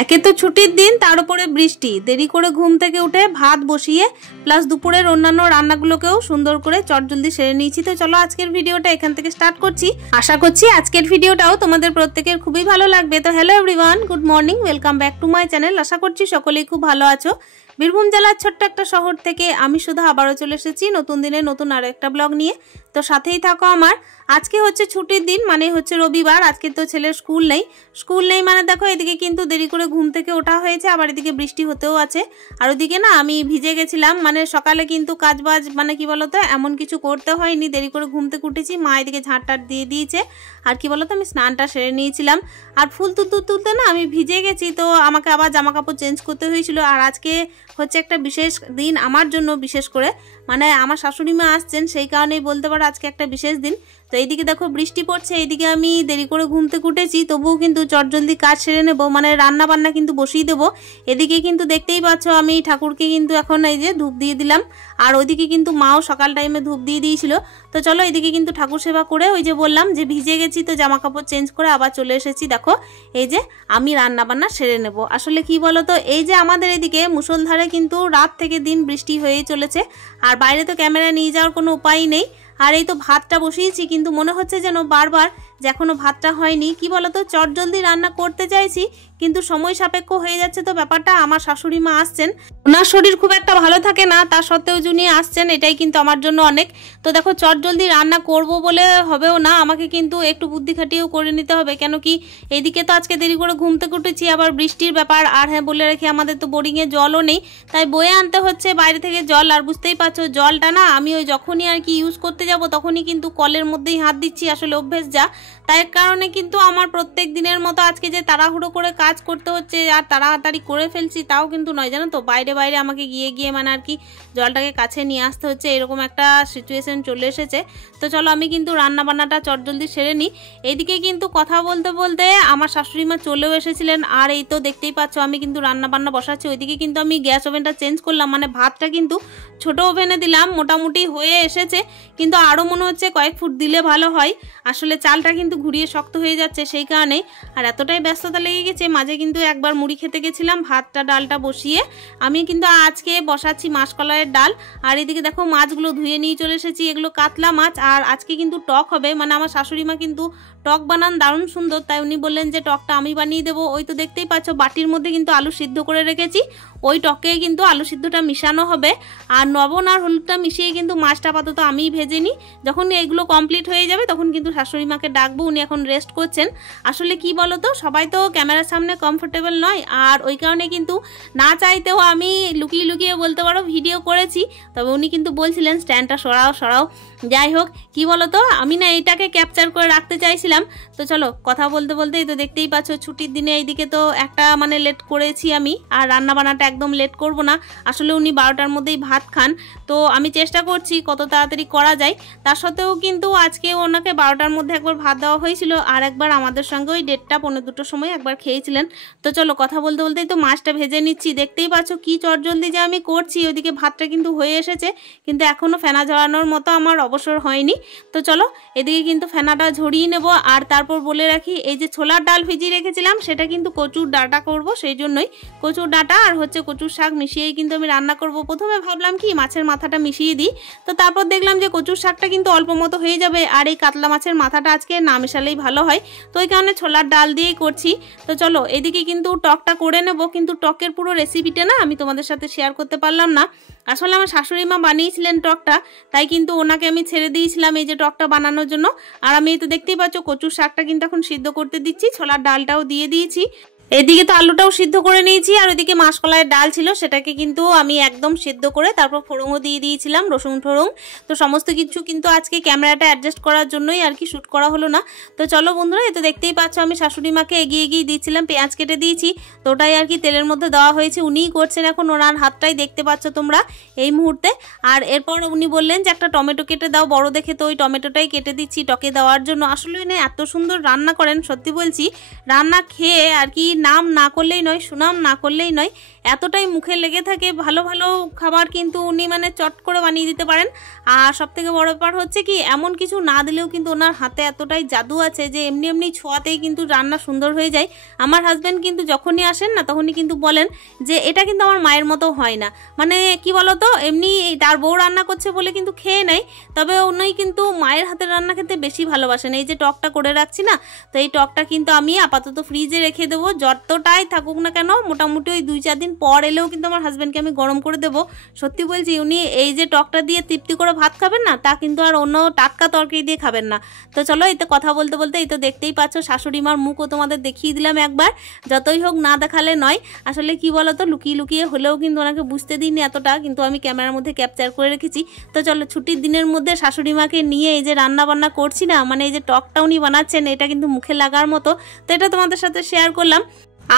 একে তো ছুটির দিন, তার উপরে বৃষ্টি। দেরি করে ঘুম থেকে উঠে ভাত বসিয়ে প্লাস দুপুরের অন্যান্য রান্নাগুলোকেও সুন্দর করে চটজলদি সেরে নিয়েছি। তো চলো আজকের ভিডিওটা এখান থেকে স্টার্ট করছি। আশা করছি আজকের ভিডিওটাও তোমাদের প্রত্যেকের খুবই ভালো লাগবে। তো hello everyone, good morning, welcome back to my channel. আশা করছি সকলেই খুব ভালো আছো। বীরভূম জেলার ছোট্ট একটা শহর থেকে আমি সুধা আবারও চলে এসেছি নতুন দিনে নতুন আরো একটা ব্লগ নিয়ে। তো সাথেই থাকো আমার। আজকে হচ্ছে ছুটির দিন, মানে হচ্ছে রবিবার। আজকে তো ছেলের স্কুল নেই মানে দেখো এদিকে কিন্তু দেরি করে ঘুম থেকে ওঠা হয়েছে, আবার এদিকে বৃষ্টি হতেও আছে। আর ওদিকে না আমি ভিজে গেছিলাম, মানে সকালে কিন্তু কাজবাজ মানে কি বলতো এমন কিছু করতে হয়নি, দেরি করে ঘুম থেকে উঠেছি। মা এদিকে ঝাঁটটাট দিয়ে দিয়েছে, আর কি বলতো আমি স্নানটা সেরে নিয়েছিলাম। আর ফুল তুলতে না আমি ভিজে গেছি, তো আমাকে আবার জামা কাপড় চেঞ্জ করতে হয়েছিল। আর আজকে হচ্ছে একটা বিশেষ দিন আমার জন্য, বিশেষ করে মানে আমার শাশুড়ি মা আসছেন, সেই কারণেই বলতে পারো আজকে একটা বিশেষ দিন। তো এইদিকে দেখো বৃষ্টি পড়ছে, এইদিকে আমি দেরি করে ঘুম থেকে উঠেছি, তবুও কিন্তু চটজলদি কাজ সেরে নেবো, মানে রান্না বান্না কিন্তু বসিয়ে দেবো। এদিকে কিন্তু দেখতেই পাচ্ছ আমি ঠাকুরকে কিন্তু এখন এই যে ধূপ দিয়ে দিলাম, আর ওইদিকে কিন্তু মাও সকাল টাইমে ধূপ দিয়ে দিয়েছিল। তো চলো এদিকে কিন্তু ঠাকুর সেবা করে, ওই যে বললাম যে ভিজে গেছি, তো জামা কাপড় চেঞ্জ করে আবার চলে এসেছি। দেখো এই যে আমি রান্না বান্না সেরে নেব। আসলে কি বলো তো, এই যে আমাদের এদিকে মুষলধারে কিন্তু রাত থেকে দিন বৃষ্টি হয়েই চলেছে, আর বাইরে তো ক্যামেরা নিয়ে যাওয়ার কোনো উপায় নেই। আর এই তো ভাতটা বসিয়েছি, কিন্তু মনে হচ্ছে যেন বারবার যে এখনো ভাতটা হয়নি। কি বলতো চটজলদি রান্না করতে চাইছি, কিন্তু সময় সাপেক্ষ হয়ে যাচ্ছে। তো ব্যাপারটা আমার শাশুড়ি মা আসছেন, ওনার শরীর খুব একটা ভালো থাকে না, তা সত্ত্বেও যিনি আসছেন এটাই কিন্তু আমার জন্য অনেক। তো দেখো চটজলদি রান্না করব বলে হবেও না, আমাকে কিন্তু একটু বুদ্ধি খাটিয়েও করে নিতে হবে। কেন কি এইদিকে তো আজকে দেরি করে ঘুম থেকে উঠেছি, আবার বৃষ্টির ব্যাপার। আর হ্যাঁ বলে রেখে আমাদের তো বোরিংয়ে জলও নেই, তাই বয়ে আনতে হচ্ছে বাইরে থেকে জল। আর বুঝতেই পারছো জলটা না আমি ওই যখনই আর কি ইউজ করতে যাব তখনই কিন্তু কলের মধ্যেই হাত দিচ্ছি, আসলে অভ্যেস যা। তাই কারণে কিন্তু আমার প্রত্যেক দিনের মতো আজকে যে তাড়াহুড়ো করে কাজ করতে হচ্ছে আর তাড়াতাড়ি করে ফেলছি তাও কিন্তু নয়, জানো তো। বাইরে আমাকে গিয়ে মানে আর কি জলটাকে কাছে নিয়ে আসতে হচ্ছে, এরকম একটা সিচুয়েশন চলে এসেছে। তো চলো আমি কিন্তু রান্না বান্নাটা চটজলদি সেরে নিই। এইদিকে কিন্তু কথা বলতে বলতে আমার শাশুড়ি মা চলেও এসেছিলেন, আর এই তো দেখতেই পাচ্ছ আমি কিন্তু রান্না বান্না বসাচ্ছি। ওইদিকে কিন্তু আমি গ্যাস ওভেনটা চেঞ্জ করলাম, মানে ভাতটা কিন্তু ছোট ওভেনে দিলাম, মোটামুটি হয়ে এসেছে, কিন্তু আরও মনে হচ্ছে কয়েক ফুট দিলে ভালো হয়। আসলে চালটা কিন্তু ঘুরিয়ে শক্ত হয়ে যাচ্ছে, সেই কারণেই। আর এতটাই ব্যস্ততা লেগে গেছে, মাঝে কিন্তু একবার মুড়ি খেতে গেছিলাম। ভাতটা ডালটা বসিয়ে আমি কিন্তু আজকে বসাচ্ছি মাসকলাইয়ের ডাল। আর এদিকে দেখো মাছগুলো ধুয়ে নিয়ে চলে এসেছি, এগুলো কাতলা মাছ। আর আজকে কিন্তু টক হবে, মানে আমার শাশুড়ি মা কিন্তু টক বানান দারুণ সুন্দর, তাই উনি বললেন যে টকটা আমি বানিয়ে দেবো। ওই তো দেখতেই পাচ্ছ বাটির মধ্যে কিন্তু আলু সিদ্ধ করে রেখেছি, ওই টকে কিন্তু আলু সিদ্ধটা মিশানো হবে। আর লবণ আর হলুদটা মিশিয়ে কিন্তু মাছটা আপাতত আমিই ভেজে নিই। যখন এগুলো কমপ্লিট হয়ে যাবে তখন কিন্তু শাশুড়ি মাকে ডাকবো, উনি এখন রেস্ট করছেন। আসলে কি বলতো সবাই তো ক্যামেরার সামনে কমফোর্টেবল নয়, আর ওই কারণে কিন্তু না চাইতেও আমি লুকিয়ে বলতে পারো ভিডিও করেছি। তবে উনি কিন্তু বলছিলেন স্ট্যান্ডটা সরাও। যাই হোক কি বলতো আমি না এইটাকে ক্যাপচার করে রাখতে চাইছিলাম। তো চলো কথা বলতে বলতেই তো দেখতেই পাচ্ছ ছুটির দিনে এইদিকে তো একটা মানে লেট করেছি আমি, আর রান্না বান্নাটা একদম লেট করব না। আসলে উনি 12টার মধ্যেই ভাত খান, তো আমি চেষ্টা করছি কত তাড়াতাড়ি করা যায়। তার সত্ত্বেও কিন্তু আজকে ওনাকে 12টার মধ্যে একবার ভাত দেওয়া হয়েছিল, আর একবার আমাদের সঙ্গে ওই 1:30 পৌনে 2টোর সময় একবার খেয়েছিলেন। তো চলো কথা বলতে বলতেই তো মাছটা ভেজে নিচ্ছি। দেখতেই পাচ্ছ কি চটজলদি যে আমি করছি। ওইদিকে ভাতটা কিন্তু হয়ে এসেছে, কিন্তু এখনও ফেনা ঝরানোর মতো আমার অবসর হয়নি। তো চলো এদিকে কিন্তু ফেনাটা ঝরিয়ে নেব। আর তারপর বলে রাখি এই যে ছোলার ডাল ভিজিয়ে রেখেছিলাম সেটা কিন্তু কচুর ডাঁটা করব, সেই জন্যই কচুর ডাঁটা আর হচ্ছে কচুর শাক মিশিয়েই কিন্তু আমি রান্না করব। প্রথমে ভাবলাম কি মাছের মাথাটা মিশিয়ে দিই, তো তারপর দেখলাম যে কচুর শাকটা কিন্তু অল্প মতো হয়ে যাবে, আর এই কাতলা মাছের মাথাটা আজকে না মেশালেই ভালো হয়, তো ওই কারণে ছোলার ডাল দিয়েই করছি। তো চলো এদিকে কিন্তু টকটা করে নেব, কিন্তু টকের পুরো রেসিপিটা না আমি তোমাদের সাথে শেয়ার করতে পারলাম না। আসলে আমার শাশুড়ি মা বানিয়েছিলেন টকটা, তাই কিন্তু ওনাকে আমি ছেড়ে দিয়েছিলাম এই যে টকটা বানানোর জন্য। আর আমি তো দেখতেই পাচ্ছ কচুর শাকটা কিন্তু এখন সিদ্ধ করতে দিচ্ছি, ছোলার ডালটাও দিয়ে দিয়েছি। এদিকে তো আলুটাও সিদ্ধ করে নিয়েছি, আর ওইদিকে মাসকলাইয়ের ডাল ছিল সেটাকে কিন্তু আমি একদম সিদ্ধ করে তারপর ফোড়নও দিয়ে দিয়েছিলাম, রসুন ঠোড়ং। তো সমস্ত কিছু কিন্তু আজকে ক্যামেরাটা অ্যাডজাস্ট করার জন্যই আর কি শ্যুট করা হলো না। তো চলো বন্ধুরা এই তো দেখতেই পাচ্ছ আমি শাশুড়ি মাকে এগিয়ে দিয়েছিলাম, পেঁয়াজ কেটে দিয়েছি, তো ওটাই আর কি তেলের মধ্যে দেওয়া হয়েছে। উনিই করছেন এখন, ওনার হাতটাই দেখতে পাচ্ছ তোমরা এই মুহূর্তে। আর এরপর উনি বললেন যে একটা টমেটো কেটে দাও বড় দেখে, তো ওই টমেটোটাই কেটে দিচ্ছি টকে দেওয়ার জন্য। আসলে উনি এত সুন্দর রান্না করেন, সত্যি বলছি রান্না খেয়ে আর কি নাম না করলেই নয়, সুনাম না করলেই নয়, এতটাই মুখে লেগে থাকে। ভালো ভালো খাবার কিন্তু উনি মানে চট করে বানিয়ে দিতে পারেন। আর সবথেকে বড় ব্যাপার হচ্ছে কি, এমন কিছু না দিলেও কিন্তু ওনার হাতে এতটাই জাদু আছে যে এমনি এমনি ছোঁয়াতেই কিন্তু রান্না সুন্দর হয়ে যায়। আমার হাজব্যান্ড কিন্তু যখনই আসেন না তখনই কিন্তু বলেন যে এটা কিন্তু আমার মায়ের মতো হয় না। মানে কি বলতো, এমনি তার বউ রান্না করছে বলে কিন্তু খেয়ে নেয়, তবে উনি কিন্তু মায়ের হাতের রান্না খেতে বেশি ভালোবাসেন। এই যে টকটা করে রাখছি না, তো এই টকটা কিন্তু আমি আপাতত ফ্রিজে রেখে দেবো, যতটাই থাকুক না কেন, মোটামুটি ওই 2-4 দিন পর এলেও কিন্তু আমার হাজব্যান্ডকে আমি গরম করে দেবো। সত্যি বলছি, উনি এই যে টকটা দিয়ে তৃপ্তি করে ভাত খাবেন না, তা কিন্তু আর অন্য টাটকা তরকারি দিয়ে খাবেন না। তো চলো, এই তো কথা বলতে বলতে এই তো দেখতেই পাচ্ছ শাশুড়ি মার মুখও তোমাদের দেখিয়ে দিলাম একবার। যতই হোক না দেখালে নয়, আসলে কি বলতো, লুকিয়ে লুকিয়ে হলেও কিন্তু ওনাকে বুঝতে দিইনি এতটা, কিন্তু আমি ক্যামেরার মধ্যে ক্যাপচার করে রেখেছি। তো চলো, ছুটির দিনের মধ্যে শাশুড়ি মাকে নিয়ে এই যে রান্না বান্না করছি না, মানে এই যে টকটা উনি বানাচ্ছেন, এটা কিন্তু মুখে লাগার মতো। তো এটা তোমাদের সাথে শেয়ার করলাম।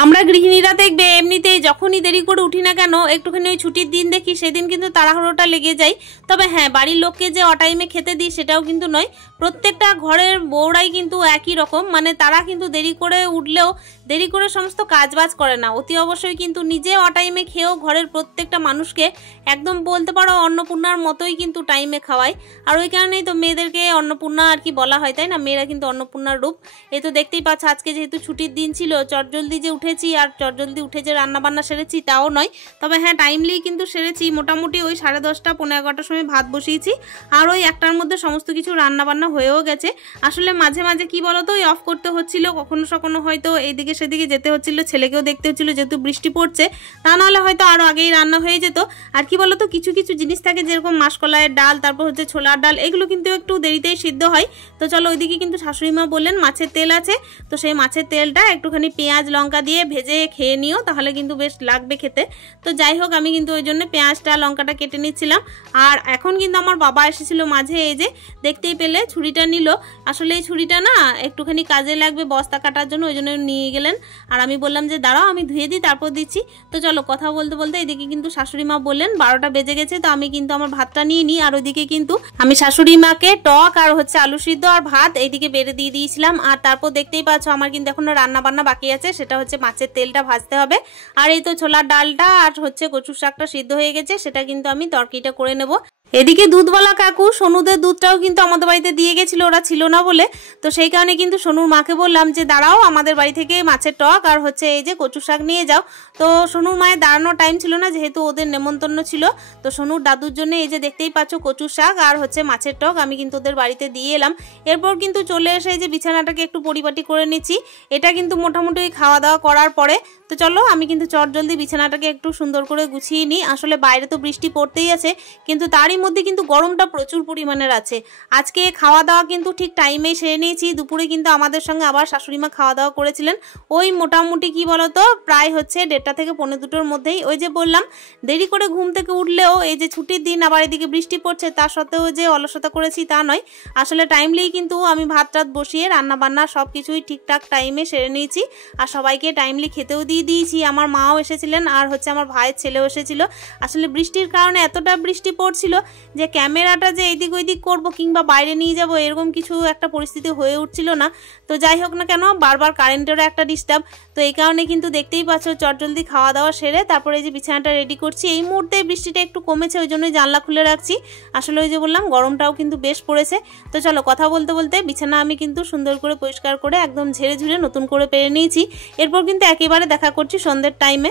আমরা গৃহিণীরা দেখবে এমনিতেই যখনই দেরি করে উঠি না কেন, একটুখানি ওই ছুটির দিন দেখি, সেদিন কিন্তু তাড়াহুড়োটা লেগে যায়। তবে হ্যাঁ, বাড়ির লোককে যে অটাইমে খেতে দিই সেটাও কিন্তু নয়। প্রত্যেকটা ঘরের বউরাই কিন্তু একই রকম, মানে তারা কিন্তু দেরি করে উঠলেও দেরি করে সমস্ত কাজবাজ করে না, অতি অবশ্যই কিন্তু নিজে অটাইমে খেয়েও ঘরের প্রত্যেকটা মানুষকে একদম বলতে পারো অন্নপূর্ণার মতোই কিন্তু টাইমে খাওয়ায়। আর ওই কারণেই তো মেয়েদেরকে অন্নপূর্ণা আর কি বলা হয়, তাই না? মেয়েরা কিন্তু অন্নপূর্ণার রূপ। এই তো দেখতেই পাচ্ছ, আজকে যেহেতু ছুটির দিন ছিল, চটজলদি যে উঠেছি, আর চটজলদি উঠে যে রান্নাবান্না সেরেছি তাও নয়, তবে হ্যাঁ টাইমলি কিন্তু সেরেছি। মোটামুটি ওই 10:30 পৌনে 11টার সময় ভাত বসিয়েছি, আর ওই 1টার মধ্যে সমস্ত কিছু রান্নাবান্না হয়েও গেছে। আসলে মাঝে মাঝে কি বলতো, ওই অফ করতে হচ্ছিল, কখনো সখনো হয়তো এইদিকে সেদিকে যেতে হচ্ছিল, ছেলেকেও দেখতে হচ্ছিল যেহেতু বৃষ্টি পড়ছে, তা নাহলে হয়তো আরও আগেই রান্না হয়ে যেত। আর কি বলতো, কিছু কিছু জিনিস থাকে যেরকম মাসকলাইয়ের ডাল, তারপর হচ্ছে ছোলার ডাল, এগুলো কিন্তু একটু দেরিতেই সিদ্ধ হয়। তো চলো, ওইদিকে কিন্তু শাশুড়ি মা বললেন মাছের তেল আছে, তো সেই মাছের তেলটা একটুখানি পেঁয়াজ লঙ্কা দিয়ে ভেজে খেয়ে নিও, তাহলে কিন্তু বেশ লাগবে খেতে। তো যাই হোক, আমি কিন্তু ওই জন্য পেঁয়াজটা লঙ্কাটা কেটে নিচ্ছিলাম। আর এখন কিন্তু আমার বাবা এসেছিল মাঝে, এই যে দেখতেই পেলে ছুরিটা নিল। আসলে এই ছুরিটা না একটুখানি কাজে লাগবে বস্তা কাটার জন্য, ওই জন্য নিয়ে গেলেন। আর আমি বললাম যে দাঁড়াও আমি ধুয়ে দিই তারপর দিচ্ছি। তো চলো, কথা বলতে বলতে এদিকে কিন্তু শাশুড়ি মা বললেন 12টা বেজে গেছে, তো আমি কিন্তু আমার ভাতটা নিয়ে নিই। আর ওইদিকে কিন্তু আমি শাশুড়ি মাকে টক আর হচ্ছে আলু সিদ্ধ আর ভাত এইদিকে বেড়ে দিয়ে দিয়েছিলাম। আর তারপর দেখতেই পাচ্ছ আমার কিন্তু এখনো রান্না বান্না বাকি আছে, সেটা হচ্ছে মাছের তেলটা ভাজতে হবে। আর এই তো ছোলার ডালটা আর হচ্ছে কচুর শাকটা সিদ্ধ হয়ে গেছে, সেটা কিন্তু আমি তরকারিটা করে নেব। এদিকে দুধওয়ালা কাকু সোনুদের দুধটাও কিন্তু আমাদের বাড়িতে দিয়ে গেছিল, ওরা ছিল না বলে। তো সেই কারণে কিন্তু সোনুর মাকে বললাম যে দাঁড়াও, আমাদের বাড়ি থেকে মাছের টক আর হচ্ছে এই যে কচু শাক নিয়ে যাও। তো সোনুর মায়ের দাঁড়ানোর টাইম ছিল না, যেহেতু ওদের নেমন্তন্ন ছিল। তো সোনুর দাদুর জন্য এই যে দেখতেই পাচ্ছ কচু শাক আর হচ্ছে মাছের টক আমি কিন্তু ওদের বাড়িতে দিয়ে এলাম। এরপর কিন্তু চলে এসে এই যে বিছানাটাকে একটু পরিপাটি করে নিচ্ছি। এটা কিন্তু মোটামুটি খাওয়া দাওয়া করার পরে। তো চলো, আমি কিন্তু চটজলদি বিছানাটাকে একটু সুন্দর করে গুছিয়ে নিই। আসলে বাইরে তো বৃষ্টি পড়তেই আছে, কিন্তু তারই মধ্যে কিন্তু গরমটা প্রচুর পরিমাণের আছে। আজকে খাওয়া দাওয়া কিন্তু ঠিক টাইমেই সেরে নিয়েছি। দুপুরে কিন্তু আমাদের সঙ্গে আবার শাশুড়িমা খাওয়া দাওয়া করেছিলেন, ওই মোটামুটি কি বলতো প্রায় হচ্ছে 1:30 থেকে 1:45-র মধ্যেই। ওই যে বললাম দেরি করে ঘুম থেকে উঠলেও এই যে ছুটির দিন আবার এদিকে বৃষ্টি পড়ছে, তার সত্ত্বেও যে অলসতা করেছি তা নয়। আসলে টাইমলি কিন্তু আমি ভাত টাত বসিয়ে রান্না বান্না সব কিছুই ঠিকঠাক টাইমে সেরে নিয়েছি। আর সবাইকে টাইমলি খেতেও দিয়ে দিয়েছি। আমার মাও এসেছিলেন আর হচ্ছে আমার ভাইয়ের ছেলেও এসেছিল। আসলে বৃষ্টির কারণে এতটা বৃষ্টি পড়ছিল যে ক্যামেরাটা যে এদিক ওইদিক করবো কিংবা বাইরে নিয়ে যাব এরকম কিছু একটা পরিস্থিতি হয়ে উঠছিল না। তো যাই হোক না কেন, বারবার কারেন্টেরও একটা ডিস্টার্ব, তো এই কারণে কিন্তু দেখতেই পাচ্ছ চটজলদি খাওয়া দাওয়া সেরে তারপরে এই যে বিছানাটা রেডি করছি। এই মুহূর্তে বৃষ্টিটা একটু কমেছে, ওই জন্যই জানলা খুলে রাখছি। আসলে ওই যে বললাম গরমটাও কিন্তু বেশ পড়েছে। তো চলো, কথা বলতে বলতে বিছানা আমি কিন্তু সুন্দর করে পরিষ্কার করে একদম ঝেড়ে ঝুড়ে নতুন করে পেরে নিয়েছি। এরপর কিন্তু একেবারে দেখা করছি সন্ধ্যের টাইমে।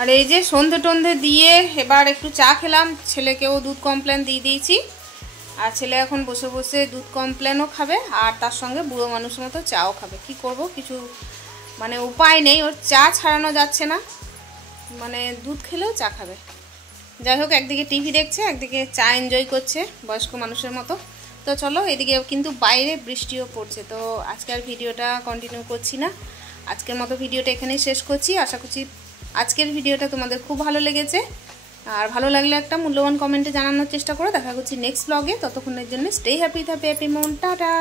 আর এই যে সন্ধে টন্ধে দিয়ে এবার একটু চা খেলাম, ছেলেকেও দুধ কমপ্লেন দিয়ে দিয়েছি। আর ছেলে এখন বসে বসে দুধ কমপ্লেনও খাবে আর তার সঙ্গে বুড়ো মানুষের মতো চাও খাবে। কি করব, কিছু মানে উপায় নেই, ওর চা ছাড়ানো যাচ্ছে না, মানে দুধ খেলেও চা খাবে। যাই হোক, একদিকে টিভি দেখছে, একদিকে চা এনজয় করছে বয়স্ক মানুষের মতো। তো চলো, এদিকে কিন্তু বাইরে বৃষ্টিও পড়ছে। তো আজকের ভিডিওটা কন্টিনিউ করছি না, আজকের মতো ভিডিওটা এখানেই শেষ করছি। আশা করছি আজকের ভিডিওটা তোমাদের খুব ভালো লেগেছে। আর ভালো লাগলে একটা মূল্যবান কমেন্টে জানানোর চেষ্টা করো। দেখা করছি নেক্সট ব্লগে, ততক্ষণের জন্য স্টে হ্যাপি, হ্যাপি মন, টাটা।